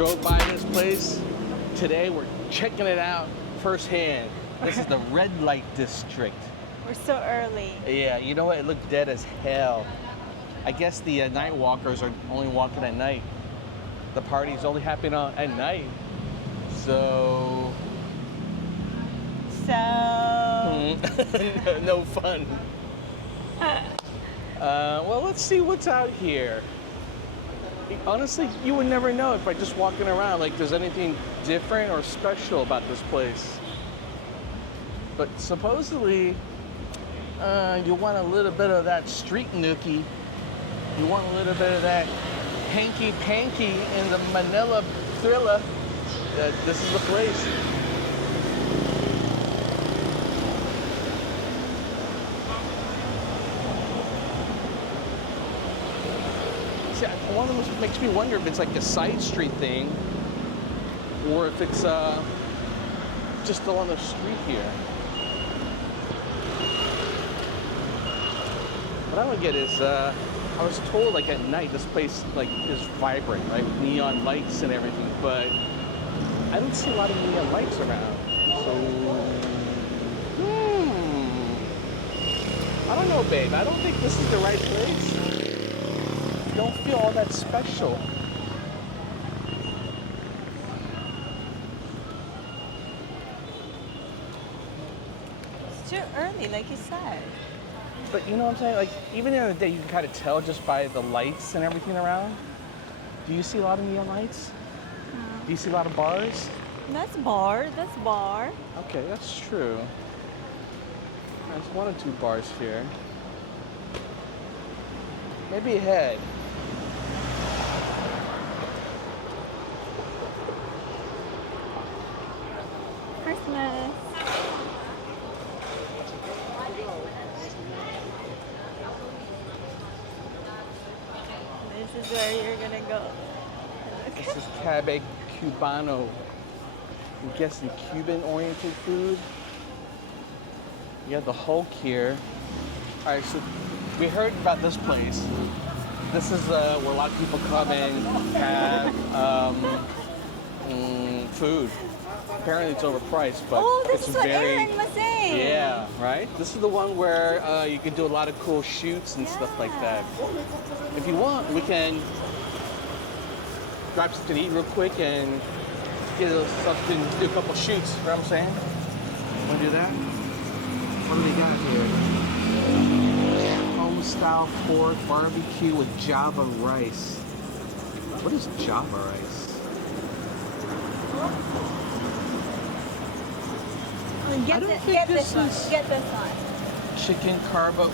drove by this place. Today we're checking it out firsthand. This is the red light district. We're so early. Yeah, you know what? It looked dead as hell. I guess the night walkers are only walking at night. The party's only happening at night. So... no fun. Well, let's see what's out here. Honestly, you would never know if by just walking around, like there's anything different or special about this place. But supposedly, you want a little bit of that street nookie. You want a little bit of that hanky-panky in the Manila thriller. This is the place. See, one of them makes me wonder if it's like a side street thing or if it's just along the street here. What I don't get is, I was told like at night this place like is vibrant, right, with neon lights and everything, but I don't see a lot of neon lights around. So, I don't know, babe. I don't think this is the right place. I don't feel all that special. It's too early, like you said. But you know what I'm saying? Like, even in the day, you can kind of tell just by the lights and everything around. Do you see a lot of neon lights? No. Do you see a lot of bars? That's bar. That's bar. Okay, that's true. There's 1 or 2 bars here. Maybe ahead. Christmas. This is where you're gonna go. This is Cabe Cubano. I'm guessing Cuban-oriented food. You have the Hulk here. All right, so we heard about this place. This is where a lot of people come and have food. Apparently it's overpriced, but this it's is what very... Aaron was saying. Yeah, right? This is the one where you can do a lot of cool shoots and stuff like that. If you want, we can grab something to eat real quick and get something, do a couple shoots. You know what I'm saying? Want to do that? What do we got here? Home-style pork barbecue with Java rice. What is Java rice? Get this one. Get this one. Chicken carbo.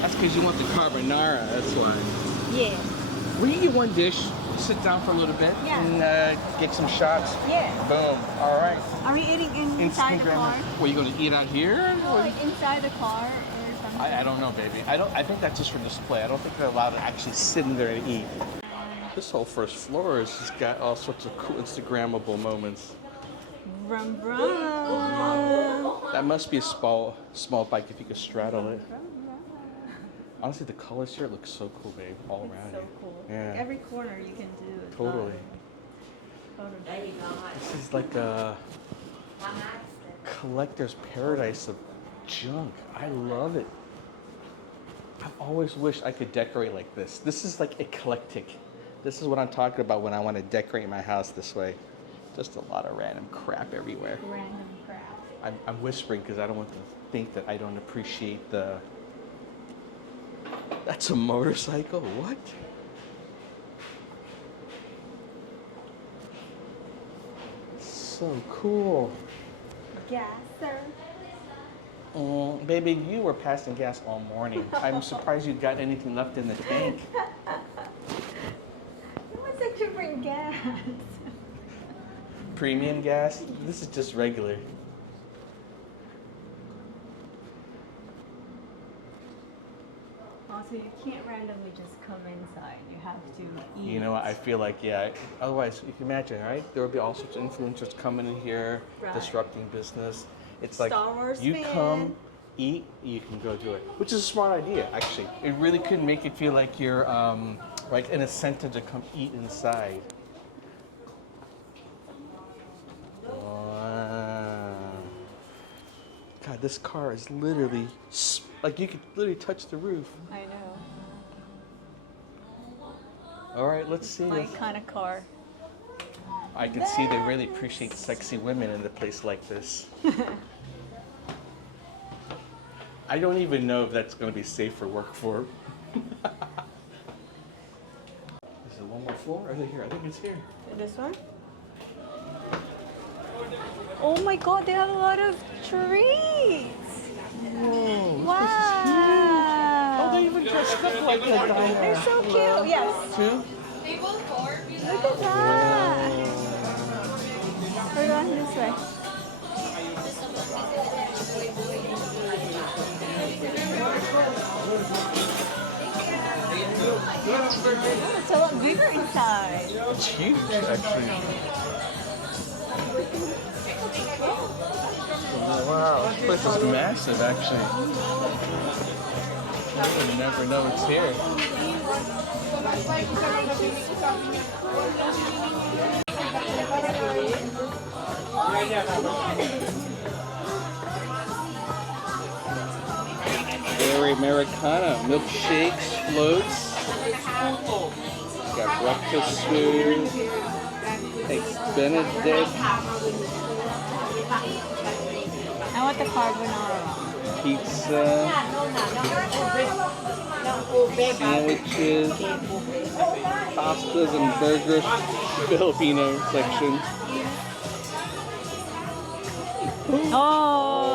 That's because you want the carbonara. That's why. Yeah. We can get one dish, sit down for a little bit, and get some shots. Yeah. Boom. All right. Are we eating inside the car? What, are you going to eat out here? No, like inside the car or something. I don't know, baby. I think that's just for display. I don't think they're allowed to actually sit in there and eat. This whole first floor has just got all sorts of cool Instagrammable moments. Brum brum. That must be a small bike if you could straddle it. Honestly, the colors here look so cool, babe, all around So you. cool. Yeah. Like every corner you can do it. Totally. This is like a collector's paradise of junk. I love it. I've always wished I could decorate like this. This is like eclectic. This is what I'm talking about when I want to decorate my house this way. Just a lot of random crap everywhere. Random crap. I'm whispering because I don't want to think that I don't appreciate the... That's a motorcycle? What? So cool. Gas, sir. Baby, you were passing gas all morning. I'm surprised you got anything left in the tank. What's extra for gas? Premium gas? This is just regular. Also, you can't randomly just come inside. You have to eat. You know what? I feel like, yeah. Otherwise, you can imagine, right? There would be all sorts of influencers coming in here, Right. disrupting business. It's like Star Wars you fan. come, eat, you can go do it. Which is a smart idea, actually. It really could make it feel like you're like an incentive to come eat inside. God, this car is literally like you could literally touch the roof. I know. All right, let's see. My kind of car. I can see they really appreciate sexy women in a place like this. I don't even know if that's going to be safe for work for. Is there one more floor? Are they here? I think it's here. This one? Oh my god, they have a lot of trees! Whoa, Wow! oh, they even dressed up like a diner. They're so cute, yes. Two? Look at that! We're going this way. Oh, it's a lot bigger inside. It's huge, actually. Wow, this place is massive, actually. I would never know it's here. Very Americana. Milkshakes, floats. Got breakfast food. Eggs Benedict. I want the carbonara. Pizza. Sandwiches. Pastas and burgers. Filipino section. Oh!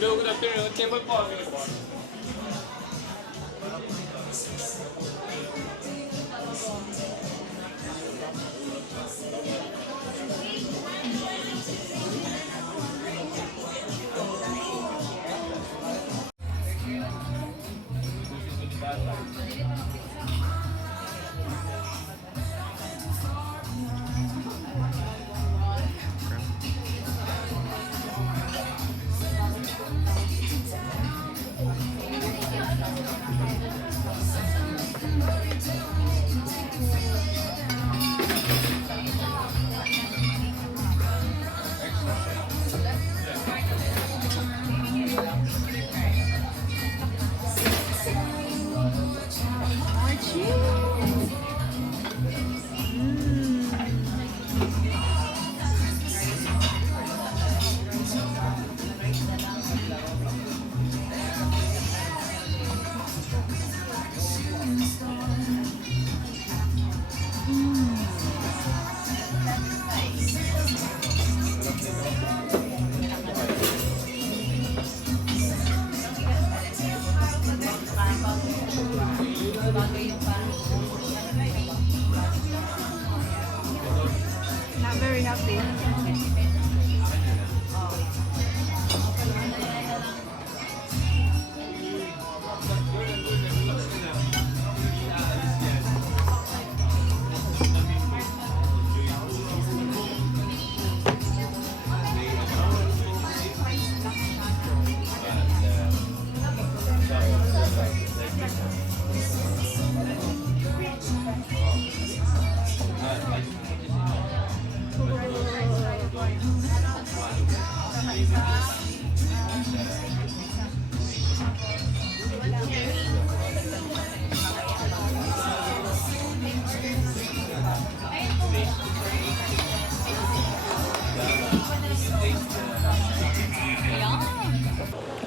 Hello, good afternoon. Table po available.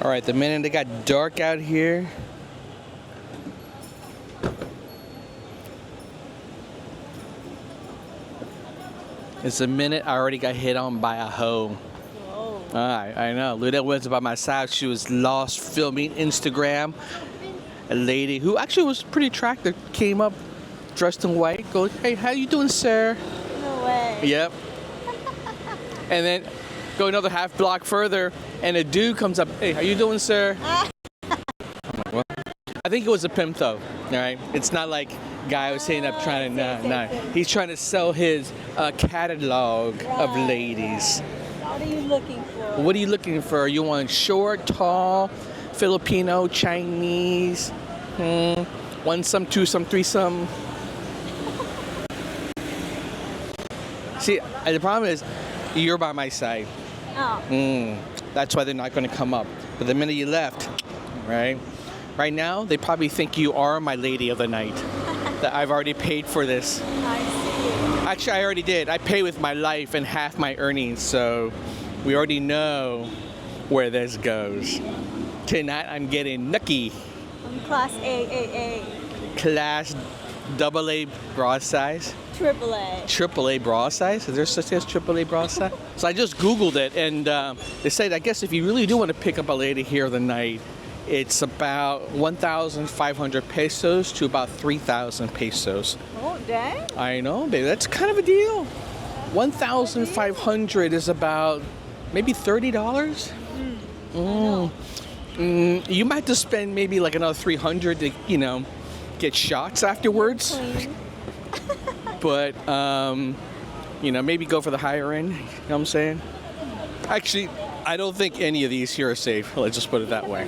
All right, the minute it got dark out here, it's the minute I already got hit on by a hoe. Whoa. I know. Luda was by my side. She was lost filming Instagram. A lady who actually was pretty attractive came up dressed in white. Goes, hey, how you doing, sir? No way. Yep. And then go another half block further, and a dude comes up. Hey, how you doing, sir? I'm like, well, I think it was a pimp, though. All right. It's not like guy was sitting up trying to. Nah. He's trying to sell his catalog of ladies. What are you looking for? What are you looking for? You want short, tall, Filipino, Chinese, one some, two some, three some. See, the problem is, you're by my side. Oh. That's why they're not going to come up. But the minute you left, right? Right now, they probably think you are my lady of the night. That I've already paid for this. I see. Actually, I already did. I pay with my life and half my earnings, so we already know where this goes. Tonight, I'm getting nucky. I'm class AAA. Class AA bra size. AAA. AAA bra size? Is there such thing as AAA bra size? So I just Googled it, and they said, I guess if you really do want to pick up a lady here of the night, it's about 1,500 pesos to about 3,000 pesos. Oh, dang. I know, baby. That's kind of a deal. 1,500 is about maybe $30. You might have to spend maybe like another 300 to, get shots afterwards. Clean. But, maybe go for the higher end. You know what I'm saying? Actually, I don't think any of these here are safe. Let's just put it that way.